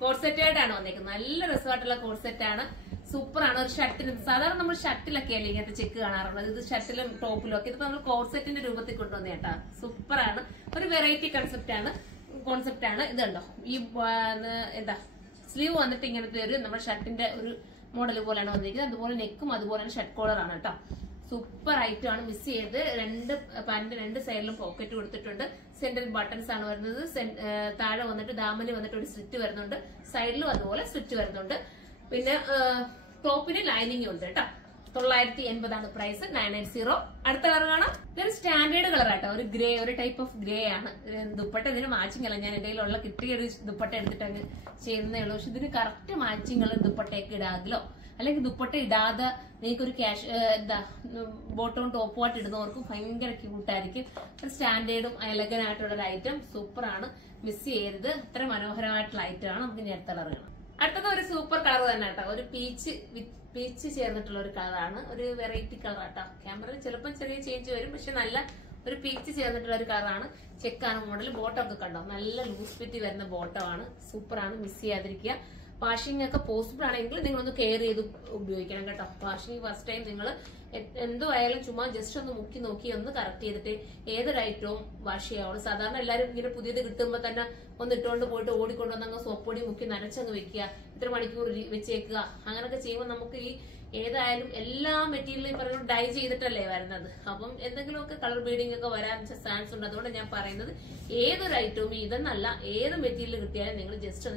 Code set ആയിട്ടാണ് വന്നേക്കുന്നത്. നല്ല രസമായിട്ടുള്ള കോഡ് സെറ്റ് ആണ്. സൂപ്പറാണ്. ഒരു ഷർട്ടിന് സാധാരണ നമ്മൾ ഷർട്ടിലൊക്കെ അല്ലേ ഇങ്ങനത്തെ ചെക്ക് കാണാറുള്ളത്. ഇത് ഷർട്ടിലും ടോപ്പിലും ഒക്കെ ഇതിപ്പോ നമ്മൾ കോഡ് സെറ്റിന്റെ രൂപത്തിൽ കൊണ്ടുവന്നേ കേട്ടാ. സൂപ്പറാണ്. ഒരു വെറൈറ്റി കോൺസെപ്റ്റ് ആണ്. ഇത് കണ്ടോ, ഈ എന്താ സ്ലീവ് വന്നിട്ട് ഇങ്ങനത്തെ ഒരു നമ്മുടെ ഷർട്ടിന്റെ ഒരു മോഡൽ പോലെയാണ് വന്നിരിക്കുന്നത്. അതുപോലെ നെക്കും അതുപോലെ തന്നെ ഷർട്ട് കോളർ ആണ് കേട്ടോ. സൂപ്പർ ഐറ്റം ആണ്. മിസ് ചെയ്ത് പാന്റിന്റെ രണ്ട് സൈഡിലും പോക്കറ്റ് കൊടുത്തിട്ടുണ്ട്. സെന്ററിൽ ബട്ടൺസ് ആണ് വരുന്നത്. താഴെ വന്നിട്ട് ദാമന് വന്നിട്ട് ഒരു സ്ലിറ്റ് വരുന്നുണ്ട്. സൈഡിലും അതുപോലെ സ്ലിറ്റ് വരുന്നുണ്ട്. പിന്നെ ടോപ്പിന് ലൈനിങ് ഉണ്ട് കേട്ടോ. 980 ആണ് പ്രൈസ്. 980. അടുത്ത കളർ കാണാം. ഇതൊരു സ്റ്റാൻഡേർഡ് കളർ ആട്ടോ. ഒരു ഗ്രേ, ഒരു ടൈപ്പ് ഓഫ് ഗ്രേ ആണ്. ദുപ്പട്ട ഇതിന് മാച്ചിങ് അല്ല. ഞാൻ എന്റെ കയ്യിലുള്ള കിട്ടിയ ഒരു ദുപ്പട്ട എടുത്തിട്ട് അങ്ങ് ചെയ്യുന്നേ ഉള്ളൂ. പക്ഷെ ഇതിന് കറക്റ്റ് മാച്ചിങ് ഉള്ള ദുപ്പട്ടയൊക്കെ ഇടാകിലോ, അല്ലെങ്കിൽ ദുപ്പട്ട ഇടാതെ നിങ്ങൾക്കൊരു ക്യാഷ് ബോട്ടവും ടോപ്പുമായിട്ട് ഇടുന്നവർക്കും ഭയങ്കര ക്യൂട്ടായിരിക്കും. ഒരു സ്റ്റാൻഡേർഡും എലഗൻ ആയിട്ടുള്ള ഒരു ഐറ്റം. സൂപ്പറാണ്. മിസ് ചെയ്യരുത്. അത്ര മനോഹരമായിട്ടുള്ള ഐറ്റം ആണ്. നമുക്ക് ഇനി അടുത്ത കളർ കാണാം. അടുത്തത് ഒരു സൂപ്പർ കളർ തന്നെ കേട്ടോ. ഒരു പീച്ച് ചേർന്നിട്ടുള്ള ഒരു കളറാണ്. ഒരു വെറൈറ്റി കളർ കേട്ടോ. ക്യാമറയിൽ ചിലപ്പോൾ ചെറിയ ചേഞ്ച് വരും, പക്ഷെ നല്ല ഒരു പീച്ച് ചേർന്നിട്ടുള്ള ഒരു കളറാണ്. ചെക്കാണ് മോഡൽ. ബോട്ടം ഒക്കെ കണ്ടോ, നല്ല ലൂസ് ഫിറ്റ് വരുന്ന ബോട്ടമാണ്. സൂപ്പറാണ്. മിസ് ചെയ്യാതിരിക്കുക. വാഷിംഗ് ഒക്കെ പോസിബിൾ ആണെങ്കിൽ നിങ്ങളൊന്ന് കെയർ ചെയ്ത് ഉപയോഗിക്കണം കേട്ടോ. വാഷിംഗ് ഫസ്റ്റ് ടൈം നിങ്ങൾ എന്തോ ആയാലും ചുമ്മാ ജസ്റ്റ് ഒന്ന് മുക്കി നോക്കി ഒന്ന് കറക്റ്റ് ചെയ്തിട്ട് ഏതൊരു ഐറ്റവും വാഷ് ചെയ്യാവുള്ളൂ. സാധാരണ എല്ലാവരും ഇങ്ങനെ പുതിയത് കിട്ടുമ്പോൾ തന്നെ ഒന്ന് ഇട്ടുകൊണ്ട് പോയിട്ട് ഓടിക്കൊണ്ടുവന്ന് അങ്ങ് സോപ്പൊടി മുക്കി നനച്ചങ്ങ് വെക്കുക, ഇത്ര മണിക്കൂർ വെച്ചേക്കുക. അങ്ങനെയൊക്കെ ചെയ്യുമ്പോൾ നമുക്ക് ഈ ഏതായാലും എല്ലാ മെറ്റീരിയലും പറയുന്നത് ഡൈ ചെയ്തിട്ടല്ലേ വരുന്നത്. അപ്പം എന്തെങ്കിലുമൊക്കെ കളർ ബ്ലീഡിംഗ് ഒക്കെ വരാൻ ചാൻസ് ഉണ്ട്. അതുകൊണ്ട് ഞാൻ പറയുന്നത് ഏതൊരു ഐറ്റവും ഇതെന്നല്ല, ഏത് മെറ്റീരിയൽ കിട്ടിയാലും നിങ്ങൾ ജസ്റ്റ്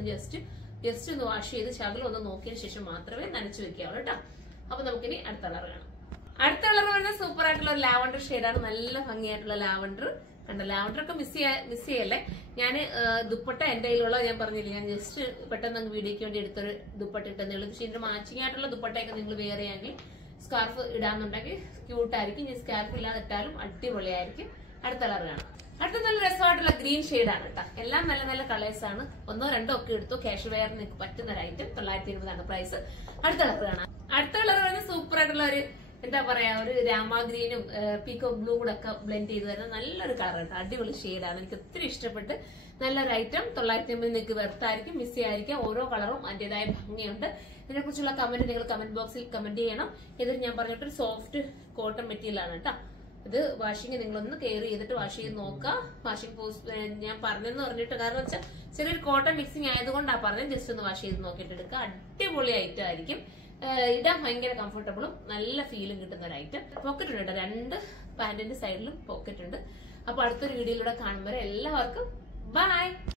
ഒന്ന് വാഷ് ചെയ്ത് ശകലം ഒന്ന് നോക്കിയതിന് ശേഷം മാത്രമേ നനച്ചു വെക്കാവുള്ളൂ കേട്ടോ. അപ്പൊ നമുക്കിനി അടുത്ത കളർ കാണാം. അടുത്ത കളർ വരുന്നത് സൂപ്പർ ആയിട്ടുള്ള ഒരു ലാവണ്ടർ ഷെയ്ഡാണ്. നല്ല ഭംഗിയായിട്ടുള്ള ലാവണ്ടർ കണ്ടോ. ലാവണ്ടർ ഒക്കെ മിസ് ചെയ്യല്ലേ. ഞാൻ ദുപ്പട്ട എന്റെ കയ്യിലുള്ള ഞാൻ പറഞ്ഞില്ലേ, ഞാൻ ജസ്റ്റ് പെട്ടെന്ന് അങ്ങ് വീഡിയോക്ക് വേണ്ടി എടുത്തൊരു ദുപ്പട്ട ഇട്ടെന്നേ ഉള്ളൂ. പക്ഷെ ഇതിന്റെ മാച്ചിങ് ആയിട്ടുള്ള ദുപ്പട്ടയൊക്കെ നിങ്ങൾ വെയർ ചെയ്യാമെങ്കിൽ സ്കാർഫ് ഇടാന്നുണ്ടെങ്കിൽ ക്യൂട്ടായിരിക്കും. ഞാൻ സ്കാർഫ് ഇല്ലാതെ ഇട്ടാലും അടിപൊളിയായിരിക്കും. അടുത്ത കളർ കാണാം. അടുത്ത നല്ല രസമായിട്ടുള്ള ഗ്രീൻ ഷെയ്ഡാണ് കേട്ടോ. എല്ലാം നല്ല നല്ല കളേഴ്സ് ആണ്. 1 2 ഒക്കെ എടുത്തു. ക്യാഷ് വെയറിന് പറ്റുന്ന ഒരു ഐറ്റം. 980 ആണ് പ്രൈസ്. അടുത്ത കളർ കാണാം. അടുത്ത കളർ വരുന്നത് സൂപ്പർ ആയിട്ടുള്ള ഒരു എന്താ പറയാ, ഒരു രാമ ഗ്രീനും പീക്കോ ബ്ലൂ കൂടെ ഒക്കെ ബ്ലെൻഡ് ചെയ്ത് വരുന്ന നല്ലൊരു കളർ കേട്ടോ. അടിപൊളി ഷെയ്ഡാണ്. എനിക്ക് ഒത്തിരി ഇഷ്ടപ്പെട്ട്. നല്ലൊരു ഐറ്റം. 980 നിങ്ങൾക്ക് വെർത്തായിരിക്കും. മിസ് ചെയ്യാതിരിക്കും. ഓരോ കളറും അതിന്റേതായ ഭംഗിയുണ്ട്. ഇതിനെക്കുറിച്ചുള്ള കമന്റ് നിങ്ങൾ കമന്റ് ബോക്സിൽ കമന്റ് ചെയ്യണം. ഇത് ഞാൻ പറഞ്ഞിട്ടൊരു സോഫ്റ്റ് കോട്ടൺ മെറ്റീരിയൽ ആണ് കേട്ടോ. ഇത് വാഷിംഗ് നിങ്ങളൊന്ന് കെയർ ചെയ്തിട്ട് വാഷ് ചെയ്ത് നോക്കുക. വാഷിംഗ് പോസ്റ്റ് ഞാൻ പറഞ്ഞെന്ന് പറഞ്ഞിട്ട് കാരണം വെച്ചാൽ ചെറിയൊരു കോട്ടൺ മിക്സിംഗ് ആയതുകൊണ്ടാണ് പറഞ്ഞത്. ജസ്റ്റ് ഒന്ന് വാഷ് ചെയ്ത് നോക്കിയിട്ട് എടുക്കുക. അടിപൊളി ഐറ്റം ആയിരിക്കും. ഇടാൻ ഭയങ്കര കംഫർട്ടബിളും നല്ല ഫീലും കിട്ടുന്ന ഒരു ഐറ്റം. പോക്കറ്റ് ഉണ്ട് കേട്ടോ. 2 പാന്റിന്റെ സൈഡിലും പോക്കറ്റ് ഉണ്ട്. അപ്പൊ അടുത്തൊരു വീഡിയോയിലൂടെ കാണുമ്പോൾ എല്ലാവർക്കും ബൈ.